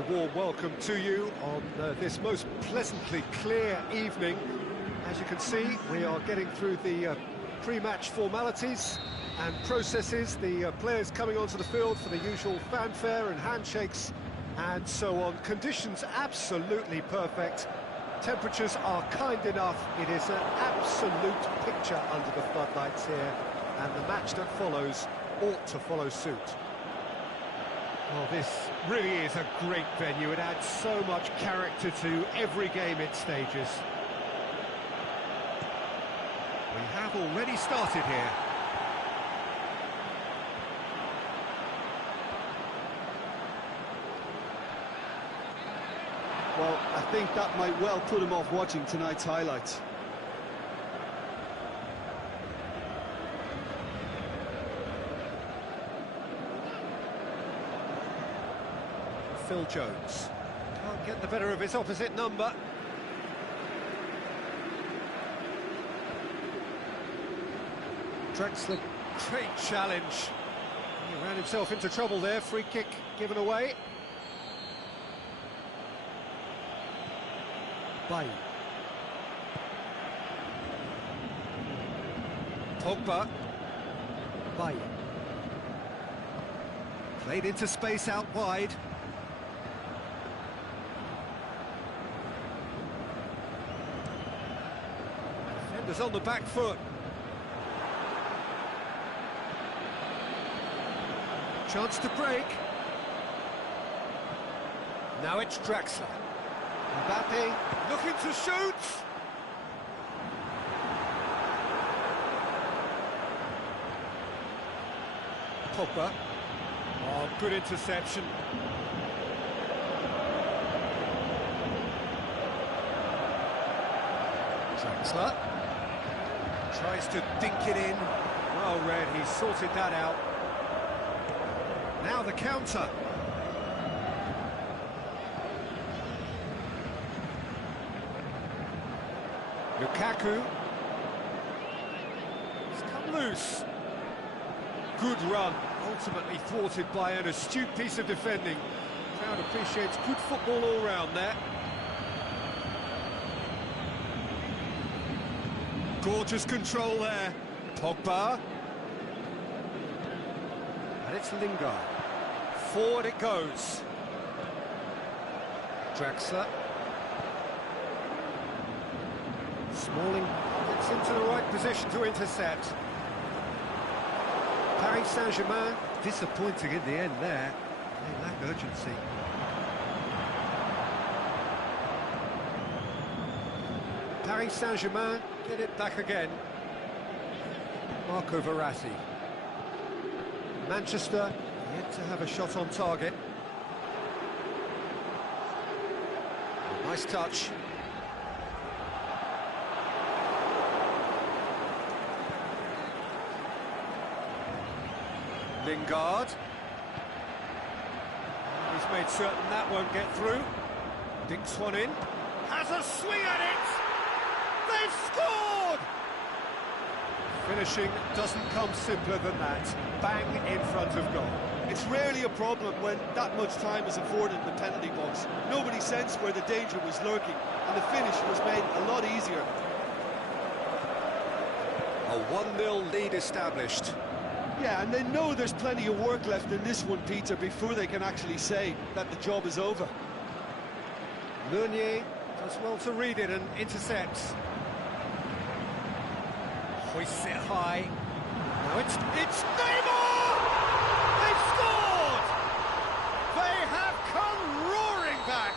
very warm welcome to you on this most pleasantly clear evening. As you can see, we are getting through the pre-match formalities and processes, the players coming onto the field for the usual fanfare and handshakes and so on. Conditions absolutely perfect. Temperatures are kind enough. It is an absolute picture under the floodlights here, and the match that follows ought to follow suit. Well, this really is a great venue. It adds so much character to every game it stages. We have already started here. Well, I think that might well put him off watching tonight's highlights. Phil Jones can't get the better of his opposite number. Drexler, great challenge. He ran himself into trouble there. Free kick given away. Bay. Pogba. Bay. Played into space out wide. Defenders on the back foot. Chance to break. Now it's Drexler. Mbappe looking to shoot. Pogba. Oh, good interception. Drexler tries to dink it in. Well read, he sorted that out. Now the counter. Lukaku. It's come loose. Good run, ultimately thwarted by an astute piece of defending. Crowd appreciates good football all round there. Gorgeous control there. Pogba. And it's Lingard. Forward it goes. Drexler. Smalling gets into the right position to intercept. Paris Saint-Germain disappointing in the end there. They lack urgency. Paris Saint-Germain get it back again. Marco Verratti. Manchester yet to have a shot on target. Nice touch. Lingard. He's made certain that won't get through. Dinks one in. Has a swing at it! They've scored! Finishing doesn't come simpler than that. Bang in front of goal. It's rarely a problem when that much time is afforded in the penalty box. Nobody sensed where the danger was lurking, and the finish was made a lot easier. A 1-0 lead established. Yeah, and they know there's plenty of work left in this one, Peter, before they can actually say that the job is over. Meunier does well to read it and intercepts. Hoists it high. Now it's Neymar! They've scored! They have come roaring back!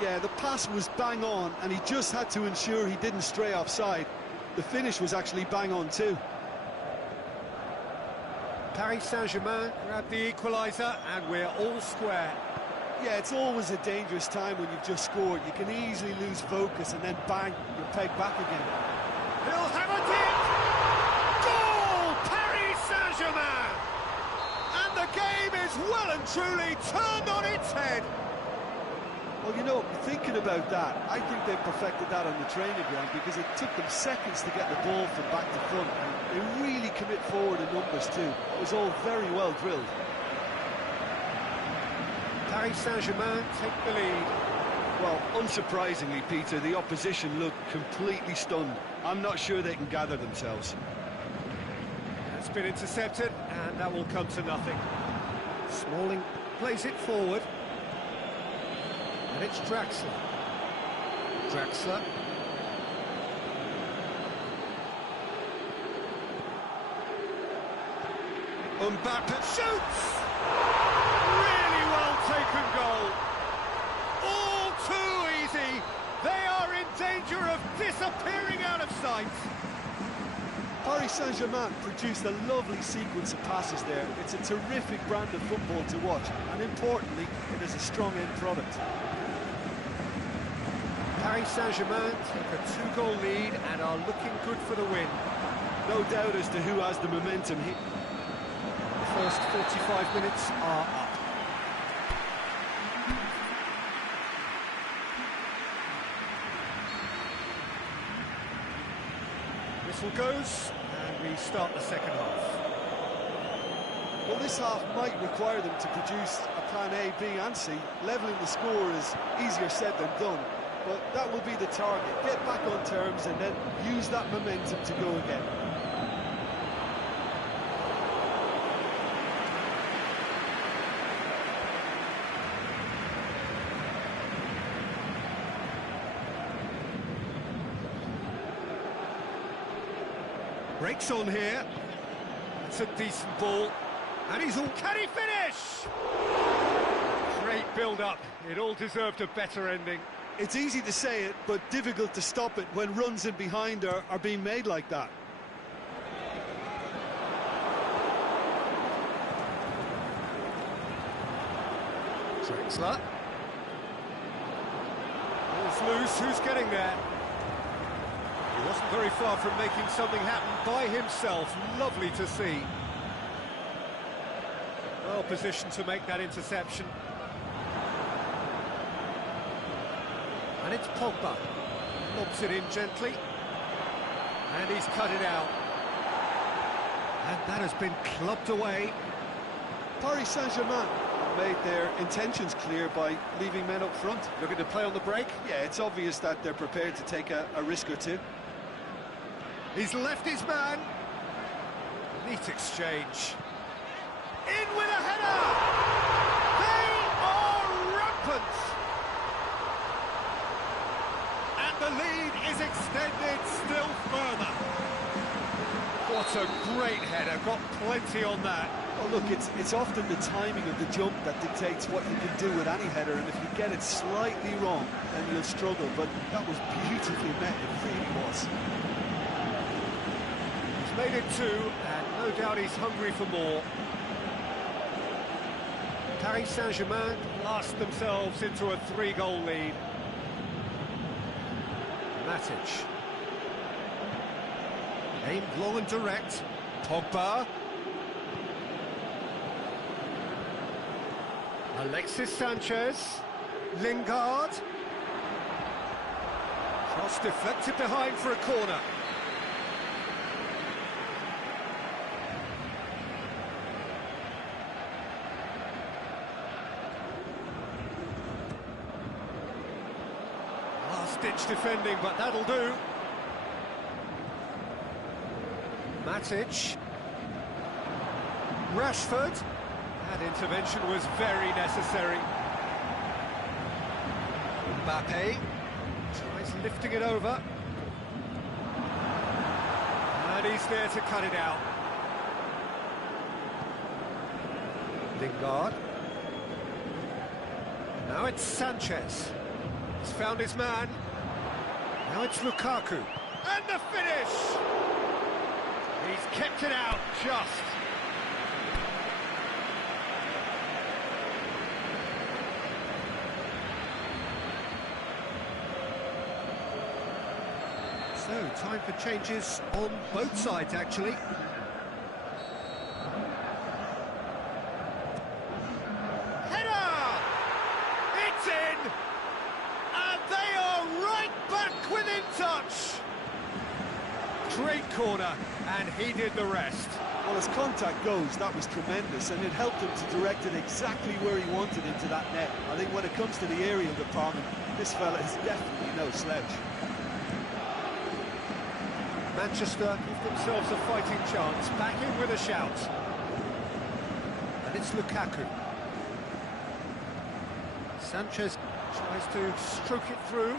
Yeah, the pass was bang on, and he just had to ensure he didn't stray offside. The finish was actually bang on too. Paris Saint-Germain grab the equaliser, and we're all square. Yeah, it's always a dangerous time when you've just scored. You can easily lose focus, and then bang, you're pegged back again. He'll have a dip! Goal! Paris Saint-Germain! And the game is well and truly turned on its head. Well, you know, thinking about that, I think they perfected that on the training ground because it took them seconds to get the ball from back to front. And they really commit forward in numbers too. It was all very well drilled. Paris Saint-Germain take the lead. Well, unsurprisingly, Peter, the opposition look completely stunned. I'm not sure they can gather themselves. It's been intercepted, and that will come to nothing. Smalling plays it forward. And it's Draxler. Draxler. Mbappe shoots! Really well taken goal. All too easy. They are in danger of disappearing out of sight. Paris Saint-Germain produced a lovely sequence of passes there. It's a terrific brand of football to watch, and importantly, it is a strong end product. Paris Saint-Germain take a 2-goal lead and are looking good for the win. No doubt as to who has the momentum here. The first 45 minutes are up. Whistle goes, and we start the second half. Well, this half might require them to produce a plan A, B and C. Levelling the score is easier said than done, but that will be the target. Get back on terms and then use that momentum to go again. Breaks on here. It's a decent ball. And he's all... Can he finish? Great build-up. It all deserved a better ending. It's easy to say it, but difficult to stop it when runs in behind are being made like that. Draxler. Ball's loose. Who's getting there? He wasn't very far from making something happen by himself. Lovely to see. Well positioned to make that interception. And it's Pogba. Lobs it in gently. And he's cut it out. And that has been clubbed away. Paris Saint-Germain made their intentions clear by leaving men up front. Looking to play on the break? Yeah, it's obvious that they're prepared to take a risk or two. He's left his man. Neat exchange. In with a header! They are rampant! And the lead is extended still further. What a great header, got plenty on that. Oh, look, it's often the timing of the jump that dictates what you can do with any header, and if you get it slightly wrong, then you'll struggle, but that was beautifully met, it really was. He's made it 2, and no doubt he's hungry for more. Paris Saint-Germain blast themselves into a 3-goal lead. Matic. Aimed long and direct. Pogba. Alexis Sanchez. Lingard. Cross deflected behind for a corner. Last-ditch defending, but that'll do. Matic. Rashford. That intervention was very necessary. Mbappe tries lifting it over. And he's there to cut it out. Lingard. Now it's Sanchez. He's found his man. Now it's Lukaku. And the finish! He's kept it out just. So, time for changes on both sides, actually. Header! It's in! And they are right back within touch! Great corner, and he did the rest. Well, as contact goes, that was tremendous, and it helped him to direct it exactly where he wanted into that net. I think when it comes to the aerial department, this fella is definitely no slouch. Manchester give themselves a fighting chance, back in with a shout. And it's Lukaku. Sanchez tries to stroke it through.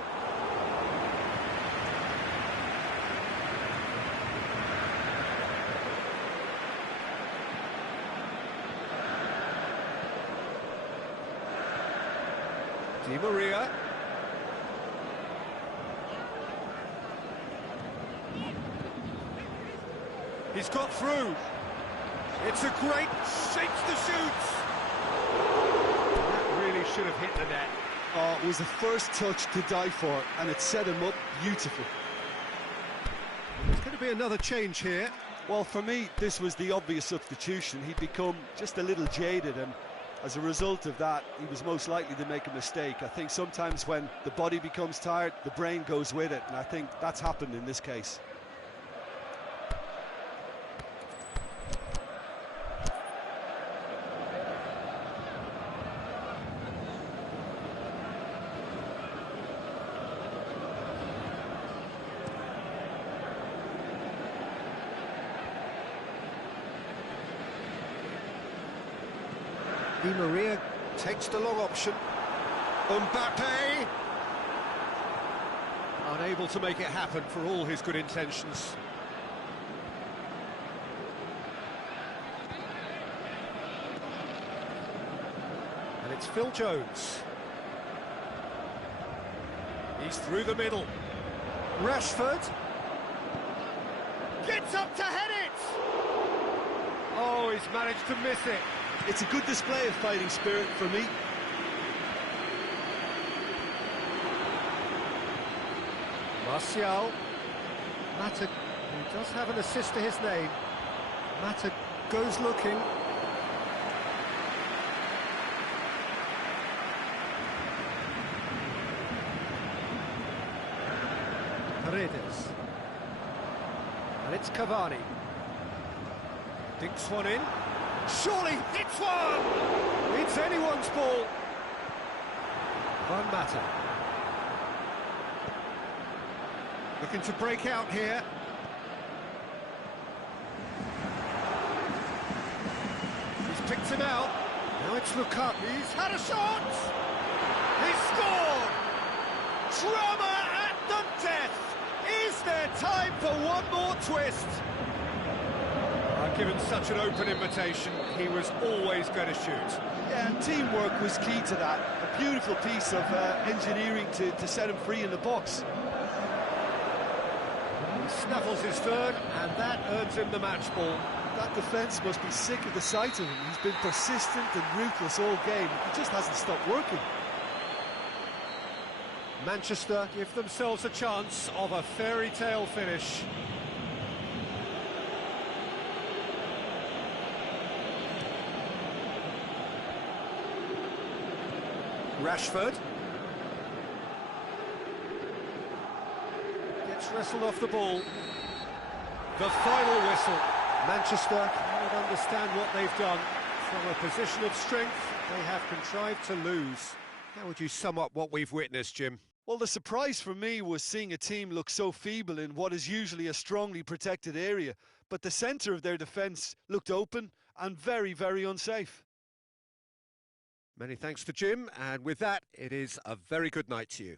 Di Maria. He's got through. It's a great shapes to shoot. That really should have hit the net. Oh, it was the first touch to die for, and it set him up beautifully. There's going to be another change here. Well, for me, this was the obvious substitution. He'd become just a little jaded, and as a result of that, he was most likely to make a mistake. I think sometimes when the body becomes tired, the brain goes with it, and I think that's happened in this case. Di Maria takes the long option. Mbappe! Unable to make it happen for all his good intentions. And it's Phil Jones. He's through the middle. Rashford. Gets up to head it! Oh, he's managed to miss it. It's a good display of fighting spirit for me. Martial. Mata, who does have an assist to his name. Mata goes looking. Paredes. And it's Cavani. Dinks one in. Surely it's one! It's anyone's ball. Van Mata. Looking to break out here. He's picked him out. Now it's Lukaku. He's had a shot! He's scored! Drama at the death! Is there time for one more twist? Given such an open invitation, he was always going to shoot. Yeah, and teamwork was key to that. A beautiful piece of engineering to set him free in the box. He snuffles his third, and that earns him the match ball. That defence must be sick of the sight of him. He's been persistent and ruthless all game. He just hasn't stopped working. Manchester give themselves a chance of a fairy tale finish. Rashford gets wrestled off the ball. The final whistle. Manchester cannot understand what they've done. From a position of strength, they have contrived to lose. How would you sum up what we've witnessed, Jim? Well, the surprise for me was seeing a team look so feeble in what is usually a strongly protected area. But the centre of their defence looked open and very, very unsafe. Many thanks to Jim, and with that, it is a very good night to you.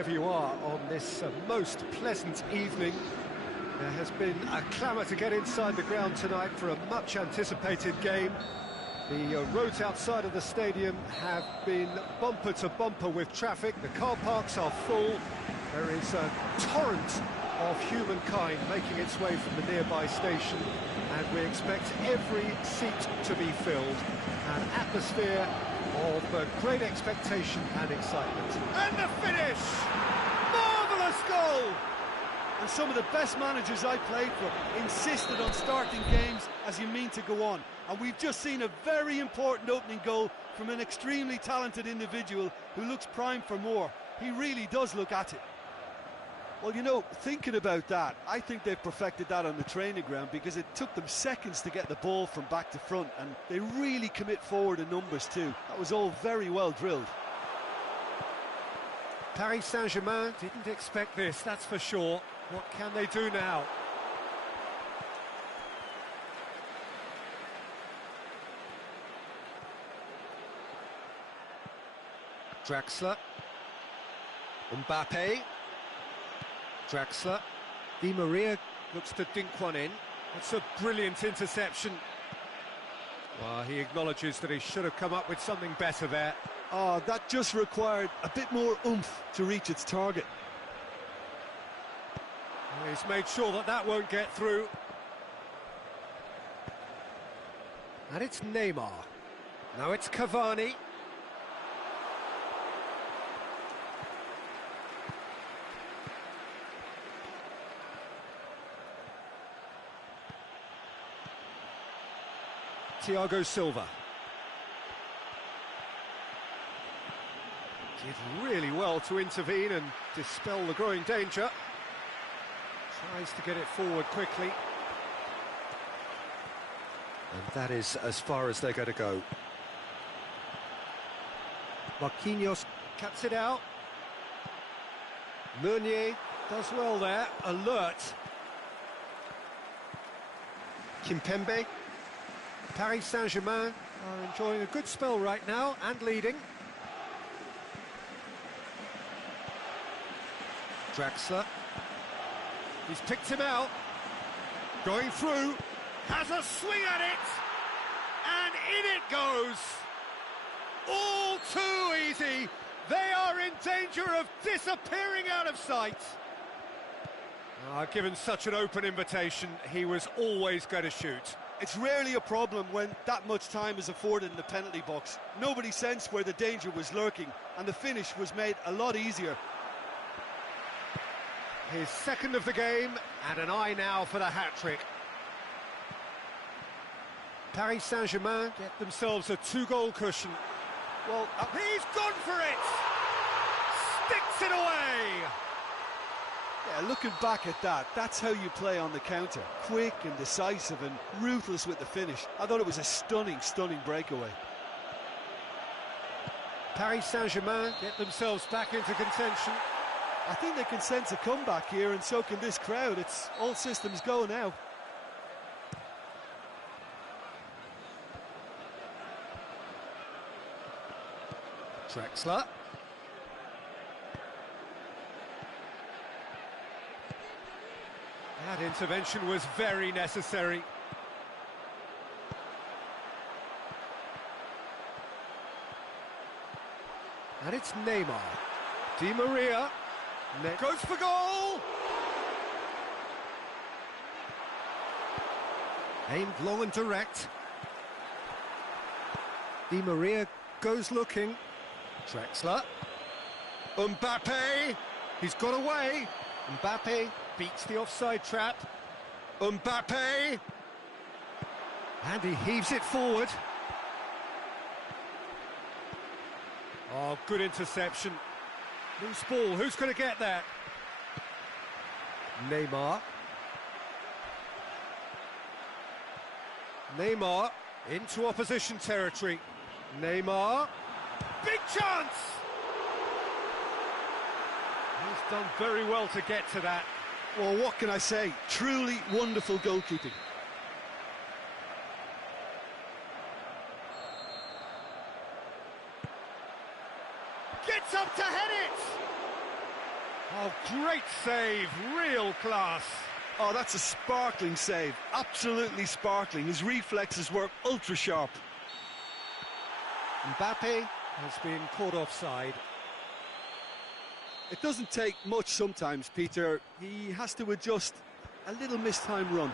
wherever you are on this most pleasant evening. There has been a clamour to get inside the ground tonight for a much-anticipated game. The roads outside of the stadium have been bumper to bumper with traffic. The car parks are full. There is a torrent of humankind making its way from the nearby station, and we expect every seat to be filled. An atmosphere of great expectation and excitement. And the finish! Marvellous goal! And some of the best managers I played for insisted on starting games as you mean to go on. And we've just seen a very important opening goal from an extremely talented individual who looks primed for more. He really does look at it. Well, you know, thinking about that, I think they've perfected that on the training ground, because it took them seconds to get the ball from back to front, and they really commit forward in numbers too. That was all very well drilled. Paris Saint-Germain didn't expect this, that's for sure. What can they do now? Draxler. Mbappe. Draxler. Di Maria looks to dink one in. That's a brilliant interception. Well, he acknowledges that he should have come up with something better there. Oh, that just required a bit more oomph to reach its target. He's made sure that that won't get through. And it's Neymar. Now it's Cavani. Thiago Silva. Did really well to intervene and dispel the growing danger. Tries to get it forward quickly. And that is as far as they're going to go. Marquinhos cuts it out. Meunier does well there, alert. Kimpembe. Paris Saint-Germain are enjoying a good spell right now and leading. Draxler. He's picked him out. Going through. Has a swing at it. And in it goes. All too easy. They are in danger of disappearing out of sight. Given such an open invitation, he was always going to shoot. It's rarely a problem when that much time is afforded in the penalty box. Nobody sensed where the danger was lurking, and the finish was made a lot easier. His second of the game, and an eye now for the hat-trick. Paris Saint-Germain get themselves a 2-goal cushion. Well, he's gone for it! Sticks it away! Yeah, looking back at that, that's how you play on the counter. Quick and decisive and ruthless with the finish. I thought it was a stunning, stunning breakaway. Paris Saint-Germain get themselves back into contention. I think they can sense a comeback here, and so can this crowd. It's all systems go now. Draxler. That intervention was very necessary. And it's Neymar. Di Maria. Goes for goal! Aimed long and direct. Di Maria goes looking. Draxler. Mbappe! He's got away. Mbappe beats the offside trap. Mbappe! And he heaves it forward. Oh, good interception. Loose ball, who's going to get that? Neymar. Neymar into opposition territory. Neymar. Big chance! He's done very well to get to that. Well, what can I say? Truly wonderful goalkeeping. Gets up to head it! Great save, real class. Oh, that's a sparkling save, absolutely sparkling. His reflexes were ultra sharp. Mbappe has been caught offside. It doesn't take much sometimes, Peter. He has to adjust a little mistime run.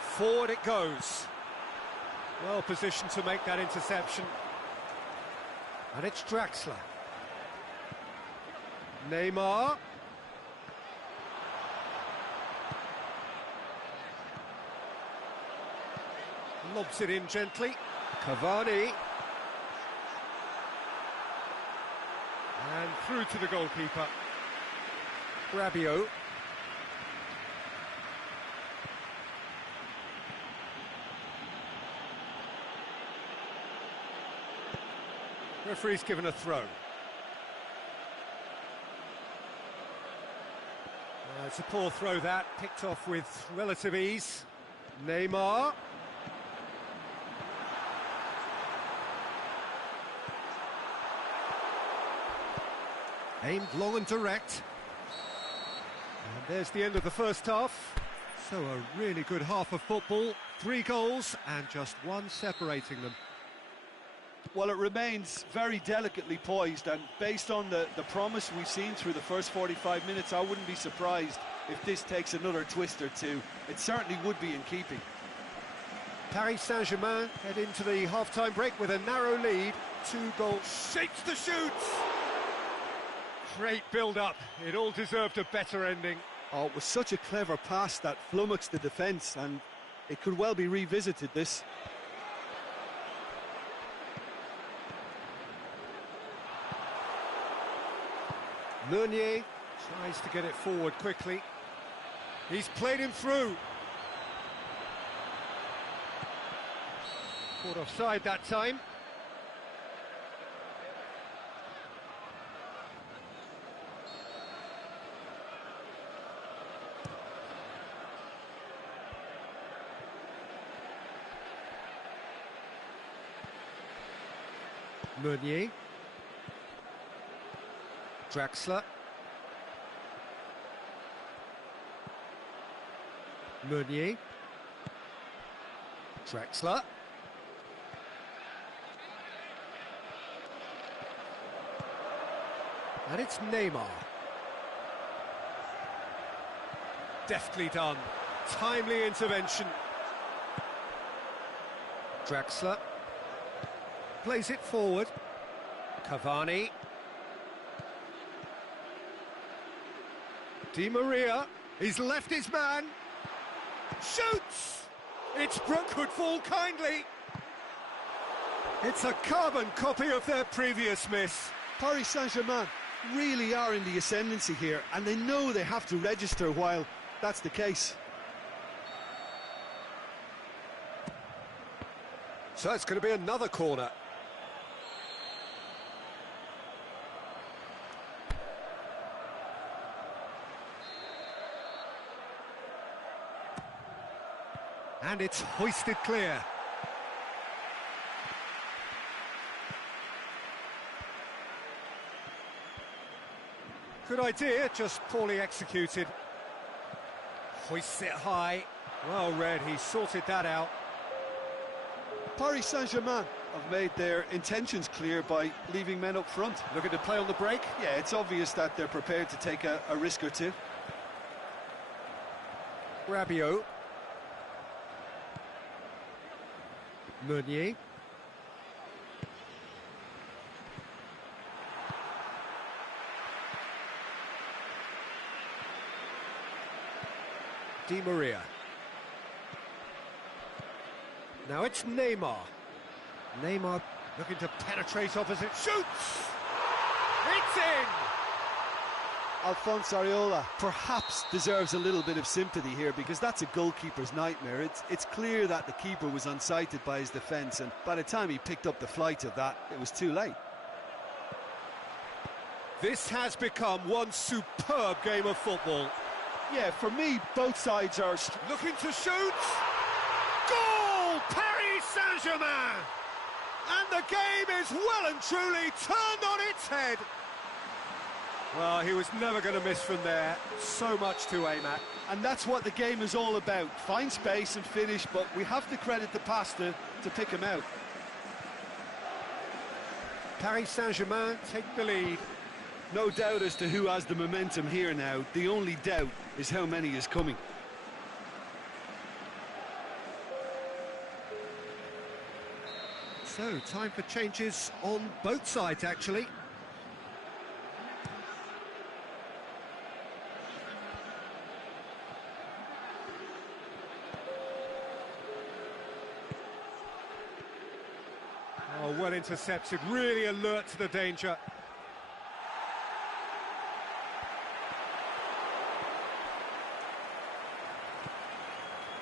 Forward it goes. Well positioned to make that interception. And it's Draxler. Neymar. Lobs it in gently. Cavani. And through to the goalkeeper. Rabiot. Referee's given a throw. It's a poor throw that, picked off with relative ease. Neymar. Aimed long and direct. And there's the end of the first half. So a really good half of football. 3 goals and just one separating them. Well, it remains very delicately poised, and based on the promise we've seen through the first 45 minutes, I wouldn't be surprised if this takes another twist or two. It certainly would be in keeping. Paris Saint-Germain head into the half-time break with a narrow lead. 2 goals. Shapes the shoot! Great build-up. It all deserved a better ending. Oh, it was such a clever pass that flummoxed the defence, and it could well be revisited, this. Meunier tries to get it forward quickly. He's played him through. Caught offside that time. Meunier. Draxler. Meunier. Draxler. And it's Neymar. Deftly done. Timely intervention. Draxler. Plays it forward. Cavani. Di Maria, he's left his man, shoots! It's could fall kindly. It's a carbon copy of their previous miss. Paris Saint-Germain really are in the ascendancy here, and they know they have to register while that's the case. So it's going to be another corner. And it's hoisted clear. Good idea, just poorly executed. Hoists it high. Well read, he sorted that out. Paris Saint-Germain have made their intentions clear by leaving men up front. Looking to play on the break? Yeah, it's obvious that they're prepared to take a risk or two. Rabiot. Meunier. Di Maria. Now it's Neymar. Neymar looking to penetrate opposite. Shoots! It's in! Alphonse Areola perhaps deserves a little bit of sympathy here, because that's a goalkeeper's nightmare. It's clear that the keeper was unsighted by his defence, and by the time he picked up the flight of that, it was too late. This has become one superb game of football. Yeah, for me, both sides are... Looking to shoot! Goal! Paris Saint-Germain! And the game is well and truly turned on its head. Well, he was never going to miss from there. So much to aim at. And that's what the game is all about. Find space and finish, but we have to credit the pass to pick him out. Paris Saint-Germain take the lead. No doubt as to who has the momentum here now. The only doubt is how many is coming. So, time for changes on both sides, actually. Oh, well intercepted, really alert to the danger.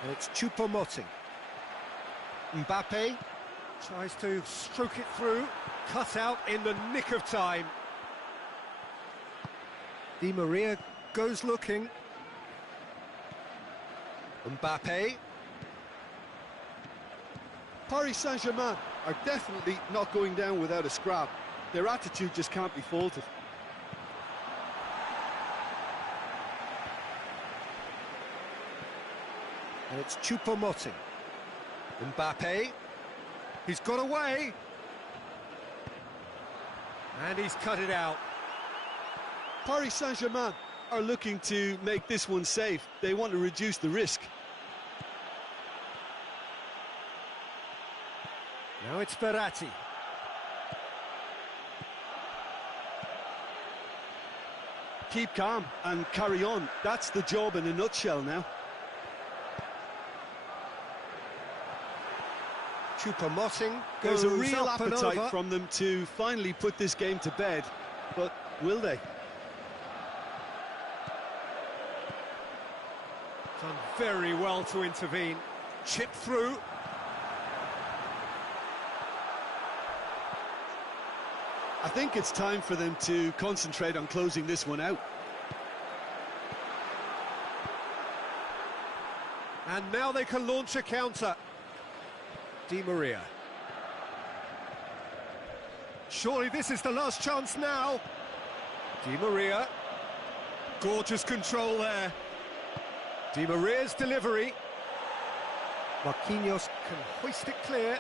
And it's Choupo-Moting. Mbappe tries to stroke it through, cut out in the nick of time. Di Maria goes looking. Mbappe. Paris Saint-Germain are definitely not going down without a scrap. Their attitude just can't be faulted. And it's Choupo-Moting. Mbappe. He's got away. And he's cut it out. Paris Saint-Germain are looking to make this one safe. They want to reduce the risk. Now it's Verratti. Keep calm and carry on. That's the job in a nutshell now. Choupo-Moting There's goes a real up and appetite over. from them to finally put this game to bed, but will they? Done very well to intervene. Chip through. I think it's time for them to concentrate on closing this one out. And now they can launch a counter. Di Maria. Surely this is the last chance now. Di Maria. Gorgeous control there. Di Maria's delivery. Marquinhos can hoist it clear.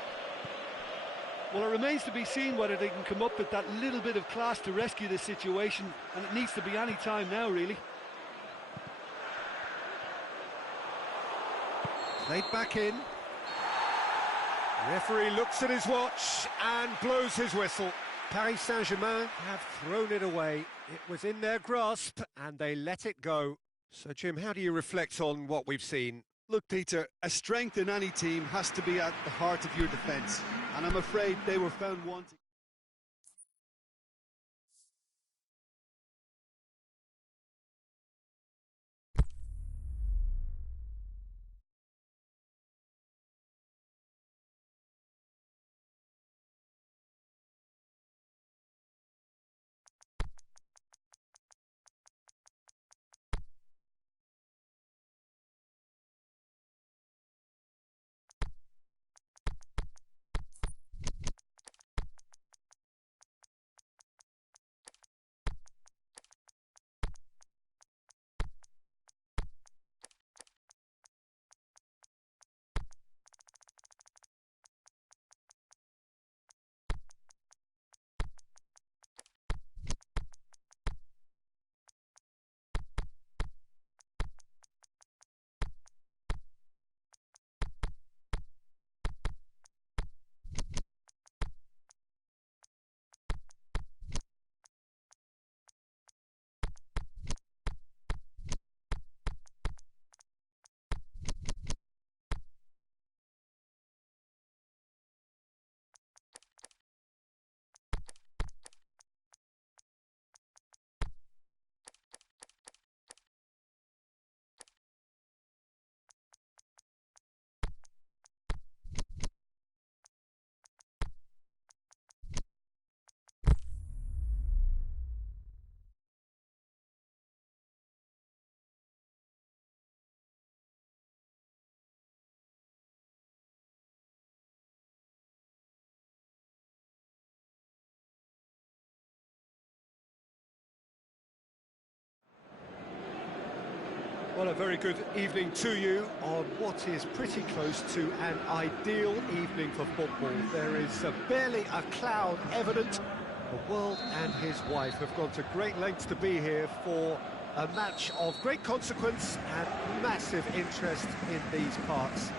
Well, it remains to be seen whether they can come up with that little bit of class to rescue this situation, and it needs to be any time now, really. Played back in. Referee looks at his watch and blows his whistle. Paris Saint-Germain have thrown it away. It was in their grasp and they let it go. So, Jim, how do you reflect on what we've seen? Look, Peter, a strength in any team has to be at the heart of your defence, and I'm afraid they were found wanting. Well, a very good evening to you on what is pretty close to an ideal evening for football. There is barely a cloud evident. The world and his wife have gone to great lengths to be here for a match of great consequence and massive interest in these parts.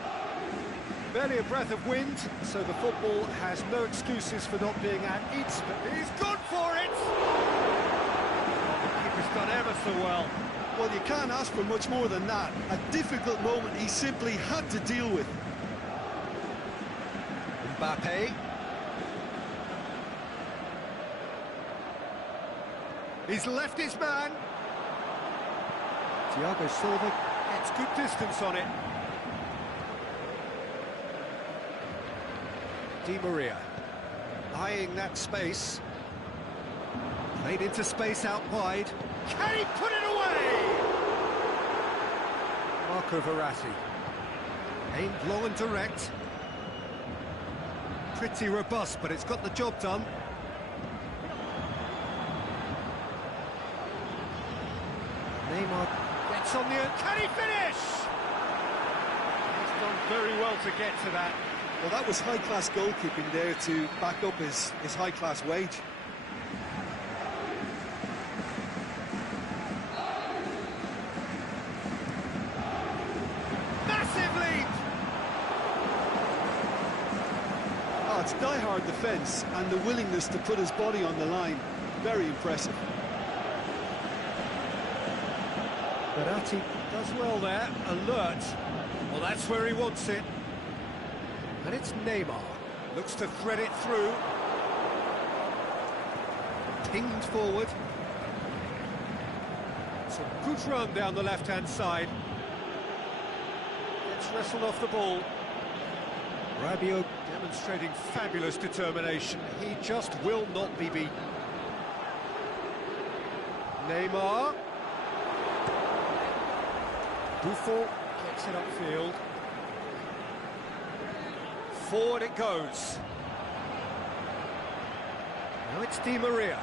Barely a breath of wind, so the football has no excuses for not being at its... But he's gone for it! The keeper's done ever so well. Well, you can't ask for much more than that. A difficult moment he simply had to deal with. Mbappe. He's left his man. Thiago Silva gets good distance on it. Di Maria, eyeing that space. Played into space out wide. Can he put it away? Marco Verratti. Aimed low and direct. Pretty robust, but it's got the job done. Neymar gets on the end. Can he finish? He's done very well to get to that. Well, that was high-class goalkeeping there to back up his high-class wage. Massive lead! Oh, it's die-hard defence and the willingness to put his body on the line. Very impressive. Verratti does well there, alert. Well, that's where he wants it. And it's Neymar. Looks to thread it through. Pinged forward. It's a good run down the left-hand side. Gets wrestled off the ball. Rabiot demonstrating fabulous determination. He just will not be beaten. Neymar. Buffon gets it upfield. Forward it goes. Now it's Di Maria.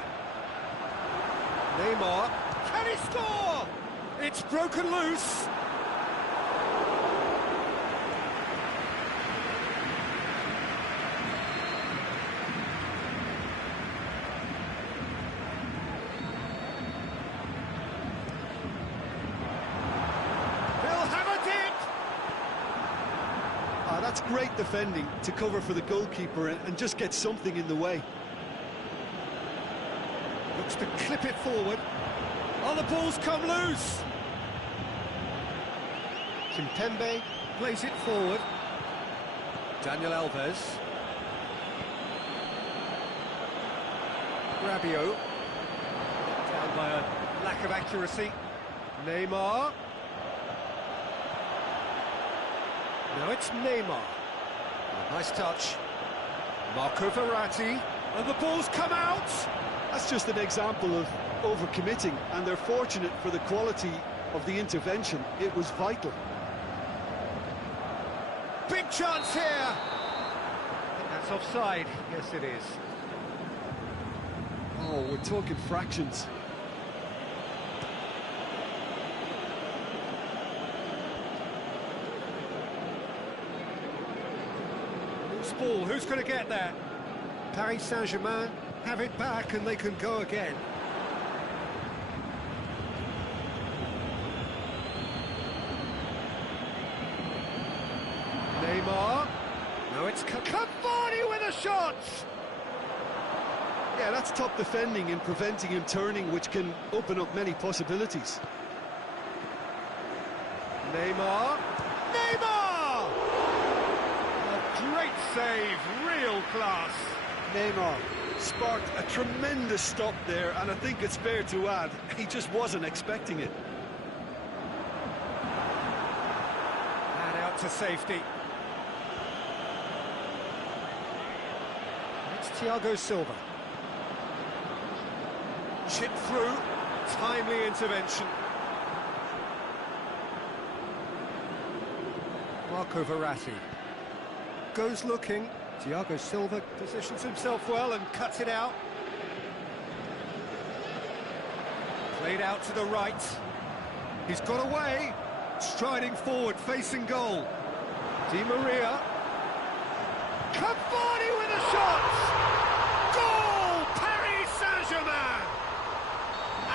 Neymar. Can he score? It's broken loose. That's great defending to cover for the goalkeeper and just get something in the way. Looks to clip it forward. Oh, the ball's come loose. Kimpembe plays it forward. Daniel Alves. Rabiot. Down by a lack of accuracy. Neymar. Now it's Neymar. Nice touch. Marco Verratti. And the ball's come out! That's just an example of overcommitting, and they're fortunate for the quality of the intervention. It was vital. Big chance here! I think that's offside. Yes, it is. Oh, we're talking fractions. Ball, who's going to get that? Paris Saint-Germain have it back and they can go again. Neymar. No, it's Cavani with a shot! Yeah, that's top defending and preventing him turning, which can open up many possibilities. Neymar. Neymar! Great save, real class. Neymar sparked a tremendous stop there, and I think it's fair to add, he just wasn't expecting it. And out to safety. It's Thiago Silva. Chip through, timely intervention. Marco Verratti. Goes looking. Thiago Silva positions himself well and cuts it out. Played out to the right. He's got away, striding forward, facing goal. Di Maria. Cavani with a shot! Goal! Paris Saint-Germain!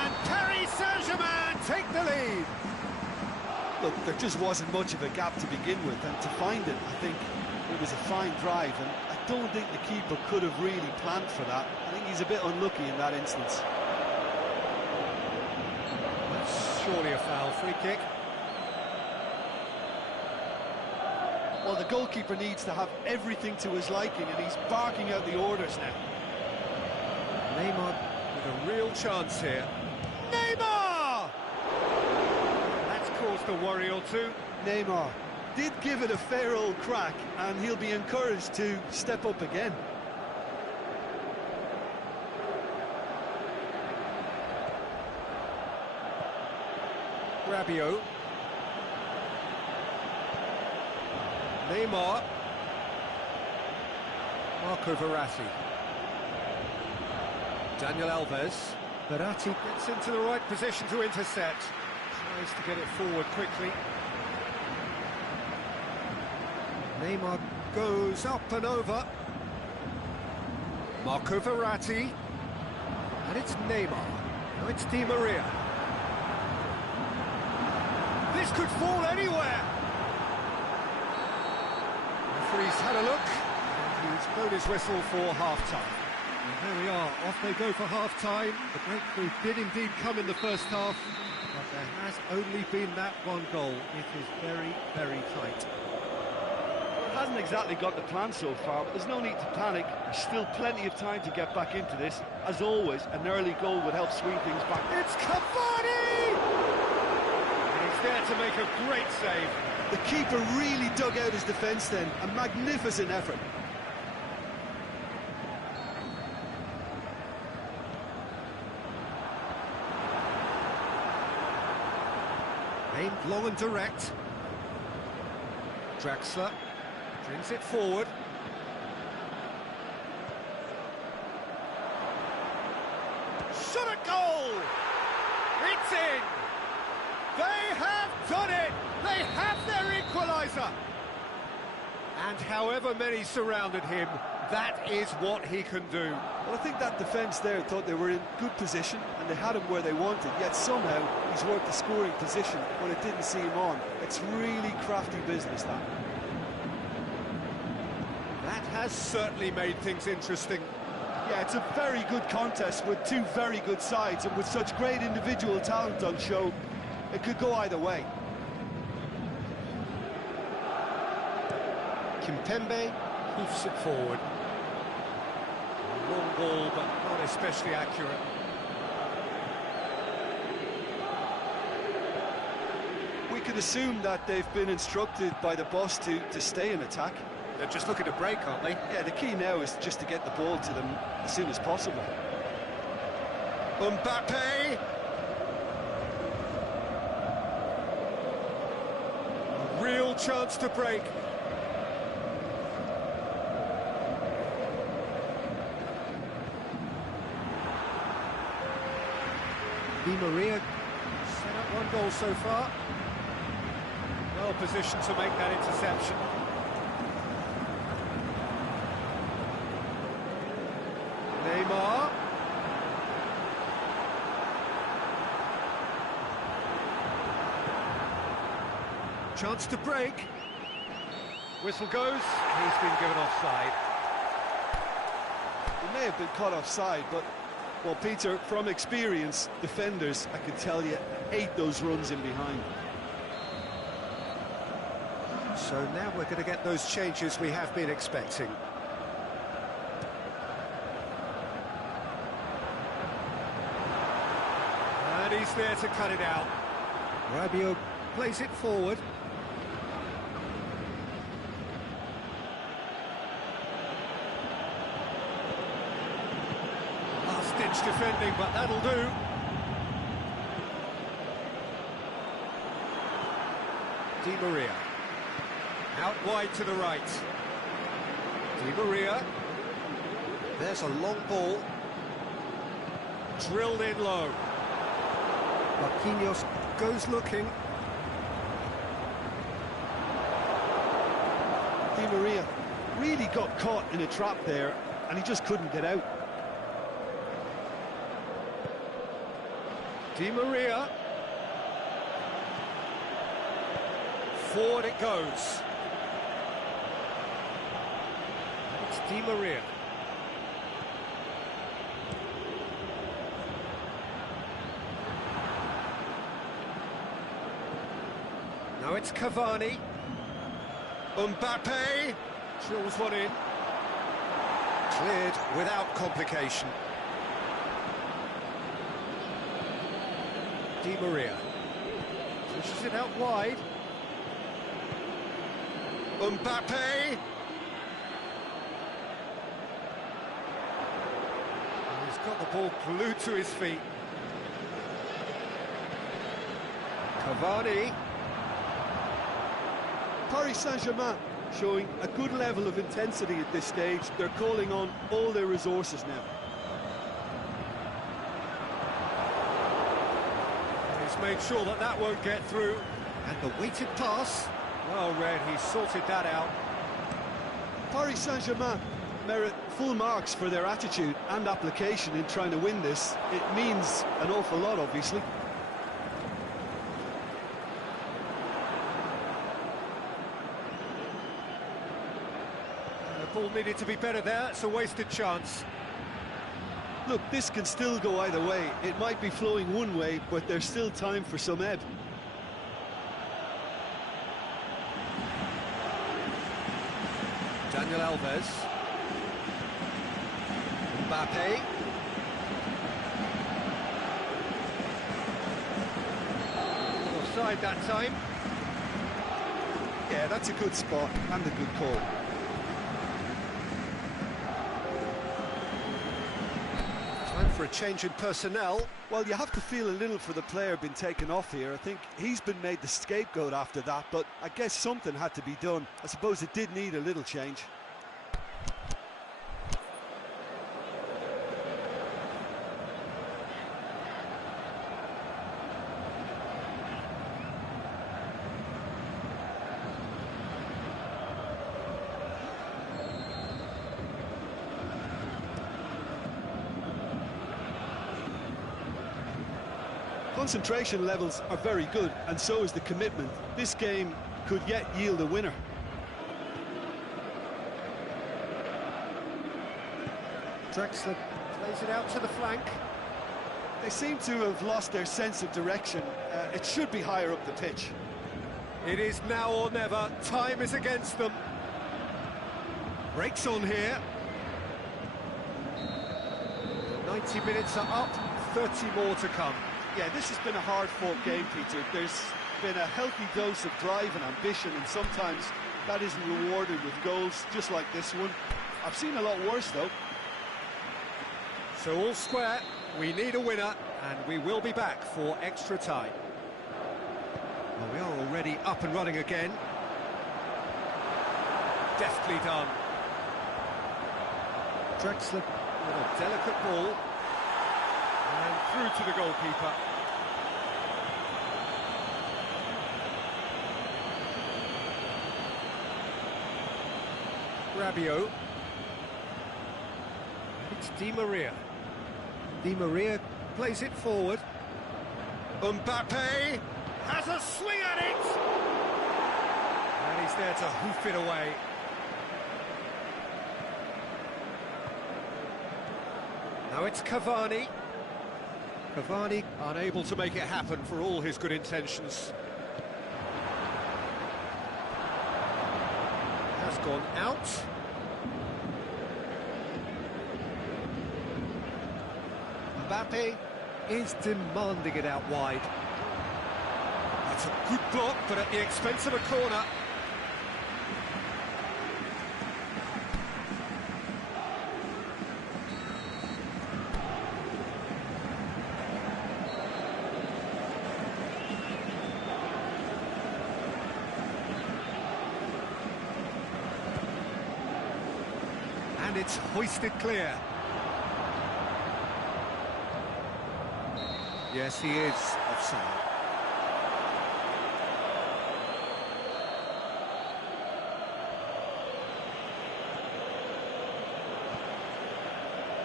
And Paris Saint-Germain take the lead. Look, there just wasn't much of a gap to begin with, and to find it, I think it was a fine drive, and I don't think the keeper could have really planned for that. I think he's a bit unlucky in that instance. That's surely a foul. Free kick. Well, the goalkeeper needs to have everything to his liking, and he's barking out the orders now. Neymar with a real chance here. Neymar! That's caused a worry or two. Neymar did give it a fair old crack, and he'll be encouraged to step up again. Rabiot. Neymar. Marco Verratti. Daniel Alves. Verratti gets into the right position to intercept. Tries to get it forward quickly. Neymar goes up and over. Marco Verratti. And it's Neymar. Now it's Di Maria. This could fall anywhere. Referee's had a look, and he's blown his whistle for half-time. And there we are, off they go for half-time. The breakthrough did indeed come in the first half, but there has only been that one goal. It is very, very tight. It hasn't exactly got the plan so far, but there's no need to panic. There's still plenty of time to get back into this. As always, an early goal would help swing things back. It's Cavani! And he's there to make a great save. The keeper really dug out his defence then. A magnificent effort. Aimed long and direct. Draxler brings it forward. Shot a goal! It's in! They have done it! They have their equaliser! And however many surrounded him, that is what he can do. Well, I think that defence there thought they were in good position and they had him where they wanted, yet somehow he's worked the scoring position when it didn't see him on. It's really crafty business, that. That has certainly made things interesting. Yeah, it's a very good contest with two very good sides, and with such great individual talent on show, it could go either way. Kimpembe hoofs it forward. A long ball, but not especially accurate. We could assume that they've been instructed by the boss to stay in attack. They're just looking to break, aren't they? Yeah, the key now is just to get the ball to them as soon as possible. Mbappe! A real chance to break. Di Maria set up one goal so far. Well positioned to make that interception. Neymar. Chance to break. Whistle goes. He's been given offside. He may have been caught offside, but, well, Peter, from experience, defenders, I can tell you, hate those runs in behind. So now we're going to get those changes we have been expecting. And he's there to cut it out. Rabiot plays it forward. Last-ditch defending, but that'll do. Di Maria. Out wide to the right. Di Maria. There's a long ball. Drilled in low. Marquinhos goes looking. Di Maria really got caught in a trap there, and he just couldn't get out. Di Maria. Forward it goes. It's Di Maria. Now it's Cavani. Mbappe drills one in. Cleared without complication. Di Maria pushes it out wide. Mbappe. He's got the ball glued to his feet. Cavani. Paris Saint-Germain showing a good level of intensity at this stage. They're calling on all their resources now. He's made sure that that won't get through. And the weighted pass. Well read, he sorted that out. Paris Saint-Germain merit full marks for their attitude and application in trying to win this. It means an awful lot, obviously. The ball needed to be better there, it's a wasted chance. Look, this can still go either way. It might be flowing one way, but there's still time for some ebb. Daniel Alves. Mbappe. Offside that time. Yeah, that's a good spot and a good call. Time for a change in personnel. Well, you have to feel a little for the player being taken off here. I think he's been made the scapegoat after that, but I guess something had to be done. I suppose it did need a little change. Concentration levels are very good, and so is the commitment. This game could yet yield a winner. Drexler plays it out to the flank. They seem to have lost their sense of direction. It should be higher up the pitch. It is now or never. Time is against them. Breaks on here. 90 minutes are up, 30 more to come. Yeah, this has been a hard-fought game, Peter. There's been a healthy dose of drive and ambition, and sometimes that isn't rewarded with goals, just like this one. I've seen a lot worse, though. So all square, we need a winner, and we will be back for extra time. Well, we are already up and running again. Deftly done. Drexler with a delicate ball. And through to the goalkeeper. Rabiot. It's Di Maria. Di Maria plays it forward. Mbappe has a swing at it! And he's there to hoof it away. Now it's Cavani. Cavani unable to make it happen for all his good intentions. Has gone out. Mbappe is demanding it out wide. That's a good block, but at the expense of a corner. And it's hoisted clear. Yes, he is. A offside.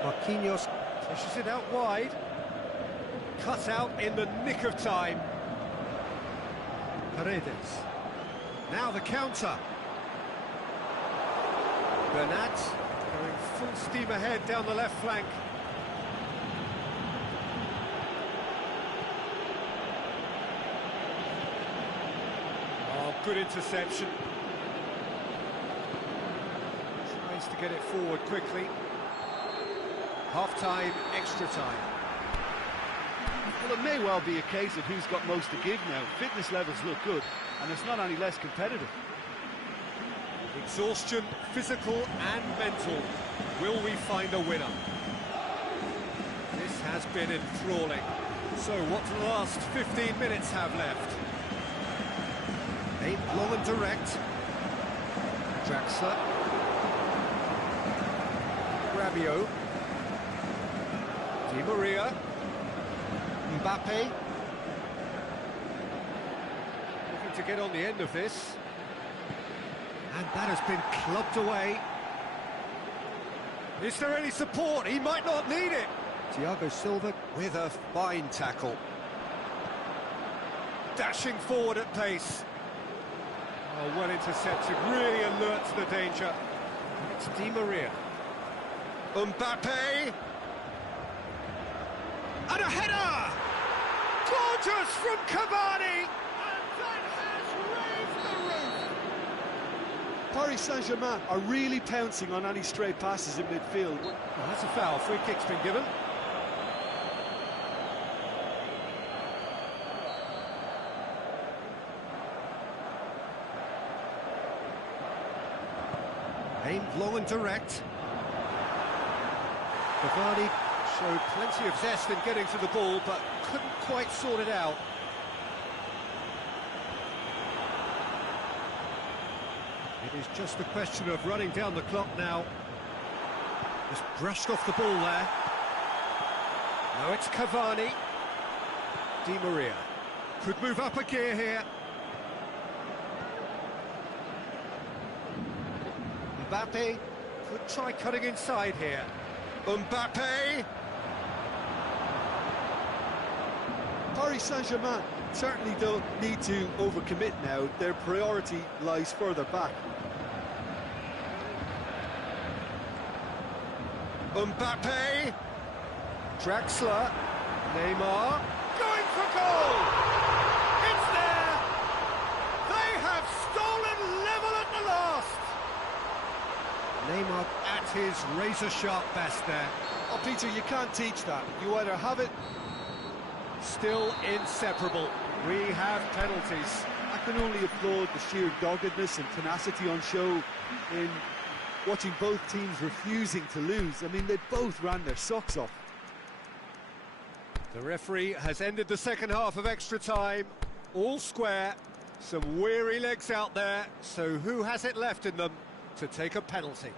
Marquinhos pushes it out wide. Cut out in the nick of time. Paredes. Now the counter. Bernat going full steam ahead down the left flank. Oh, good interception. Tries to get it forward quickly. Half-time, extra time. Well, it may well be a case of who's got most to give now. Fitness levels look good, and it's not any less competitive. Exhaustion, physical and mental. Will we find a winner? This has been enthralling. So what do the last 15 minutes have left? Aimed long and direct. Draxler. Rabiot. Di Maria. Mbappe. Looking to get on the end of this. And that has been clubbed away. Is there any support? He might not need it. Thiago Silva with a fine tackle. Dashing forward at pace. Oh, well intercepted, really alert to the danger. It's Di Maria. Mbappe. And a header! Gorgeous from Cavani! And that has raised the roof! Paris Saint-Germain are really pouncing on any stray passes in midfield. Well, that's a foul. Free kick's been given. Aimed long and direct. Cavani showed plenty of zest in getting to the ball, but couldn't quite sort it out. It is just a question of running down the clock now. Just brushed off the ball there. Now it's Cavani. Di Maria. Could move up a gear here. Mbappe could try cutting inside here. Mbappe! Paris Saint-Germain certainly don't need to overcommit now. Their priority lies further back. Mbappe! Draxler. Neymar. Going for goal! It's there! They have stolen level at the last! Neymar at his razor-sharp best there. Oh, Peter, you can't teach that. You either have it... Still inseparable. We have penalties. I can only applaud the sheer doggedness and tenacity on show in watching both teams refusing to lose. I mean, they both ran their socks off. The referee has ended the second half of extra time. All square. Some weary legs out there. So who has it left in them to take a penalty?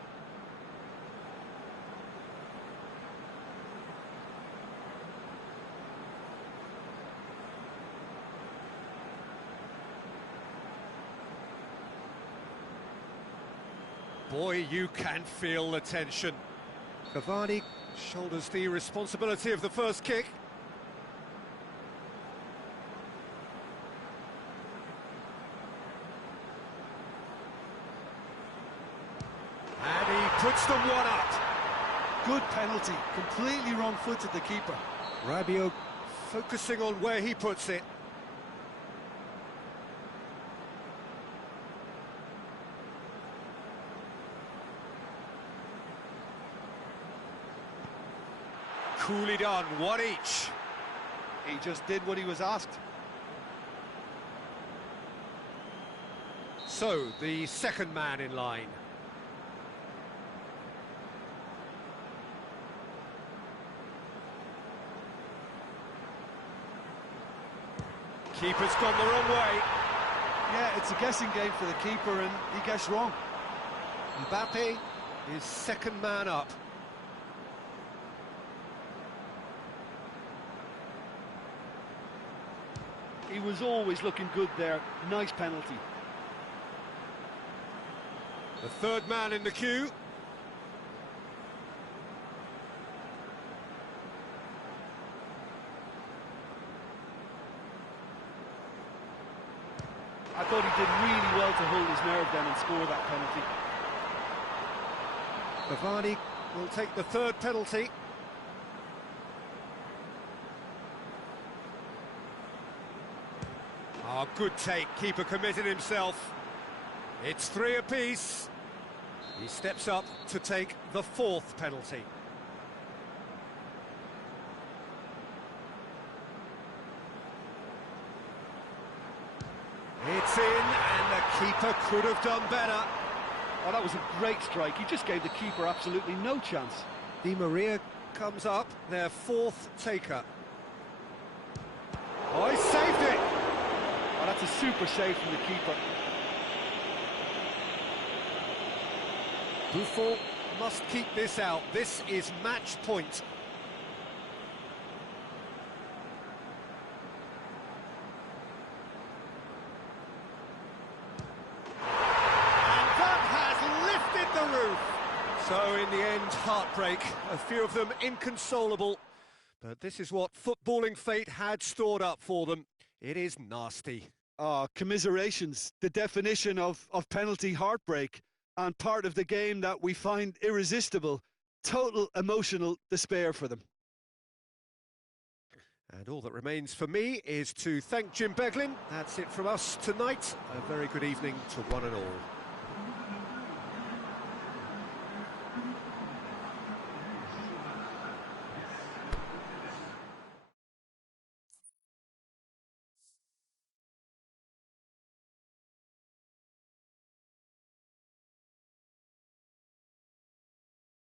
Boy, you can feel the tension. Cavani shoulders the responsibility of the first kick. And he puts them one up. Good penalty, completely wrong-footed the keeper. Rabiot focusing on where he puts it. Coolly done, one each. He just did what he was asked. So, the second man in line. Keeper's gone the wrong way. Yeah, it's a guessing game for the keeper, and he guessed wrong. Mbappe is second man up. He was always looking good there. Nice penalty. The third man in the queue. I thought he did really well to hold his nerve then and score that penalty. Cavani will take the third penalty. Oh, good take. Keeper committed himself. It's 3 apiece. He steps up to take the fourth penalty. It's in, and the keeper could have done better. Oh, that was a great strike. He just gave the keeper absolutely no chance. Di Maria comes up, their fourth taker. Oh, he saved it! Oh, that's a super save from the keeper. Buffon must keep this out. This is match point. So, in the end, heartbreak. A few of them inconsolable. But this is what footballing fate had stored up for them. It is nasty. Oh, commiserations. The definition of penalty heartbreak. And part of the game that we find irresistible. Total emotional despair for them. And all that remains for me is to thank Jim Beglin. That's it from us tonight. A very good evening to one and all.